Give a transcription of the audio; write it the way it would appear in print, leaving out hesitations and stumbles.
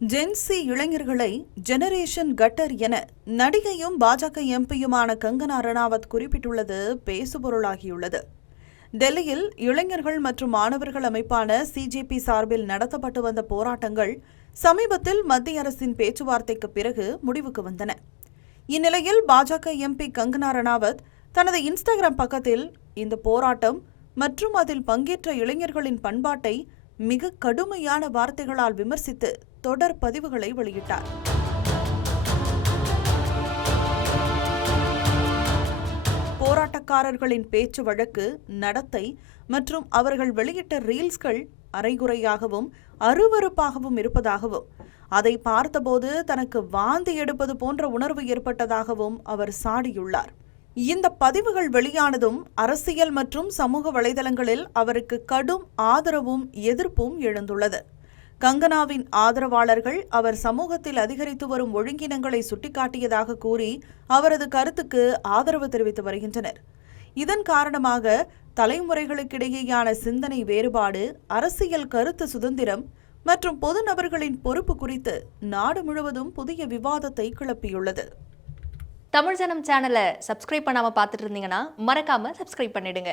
Gen Z இளைஞர்களை generation cutter என நடிகையும் பாஜக எம்பியுமான கங்கனா ரணாவத் குறிப்பிட்டுள்ளது பேசுபொருளாகியுள்ளது. டெல்லியில் இளைஞர்கள் மற்றும் மாணவர்கள் அமைப்பான சிஜேபி சார்பில் நடத்தப்பட்டு வந்த போராட்டங்கள் சமீபத்தில் மத்திய அரசின் பேச்சுவார்த்தைக்கு பிறகு முடிவுக்கு வந்தன. இந்நிலையில் பாஜக எம்பி கங்கனா ரணாவத் தனது இன்ஸ்டாகிராம் பக்கத்தில் இந்த போராட்டம் மற்றும் அதில் பங்கேற்ற இளைஞர்களின் பண்பாட்டை மிக கடுமையான வார்த்தைகளால் விமர்சித்து தொடர் பதிவுகளை வெளியிட்டார். போராட்டக்காரர்களின் பேச்சு வழக்கு, நடத்தை மற்றும் அவர்கள் வெளியிட்ட ரீல்ஸ்கள் அரைகுறையாகவும் அருவருப்பாகவும் இருப்பதாகவும், அதை பார்த்தபோது தனக்கு வாந்தி எடுப்பது போன்ற உணர்வு ஏற்பட்டதாகவும் அவர் சாடியுள்ளார். இந்த பதிவுகள் வெளியானதும் அரசியல் மற்றும் சமூக வலைதளங்களில் அவருக்கு கடும் ஆதரவும் எதிர்ப்பும் எழுந்துள்ளது. கங்கனாவின் ஆதரவாளர்கள் அவர் சமூகத்தில் அதிகரித்து வரும் ஒழுங்கினங்களை சுட்டிக்காட்டியதாக கூறி அவரது கருத்துக்கு ஆதரவு தெரிவித்து வருகின்றனர். இதன் காரணமாக தலைமுறைகளுக்கிடையேயான சிந்தனை வேறுபாடு, அரசியல் கருத்து சுதந்திரம் மற்றும் பொது நபர்களின் பொறுப்பு குறித்து நாடு முழுவதும் புதிய விவாதத்தை கிளப்பியுள்ளது. தமிழ் ஜனம் சேனலை சப்ஸ்கிரைப் பண்ணாம பார்த்துட்டு இருந்தீங்கன்னா மறக்காம சப்ஸ்கிரைப் பண்ணிடுங்க.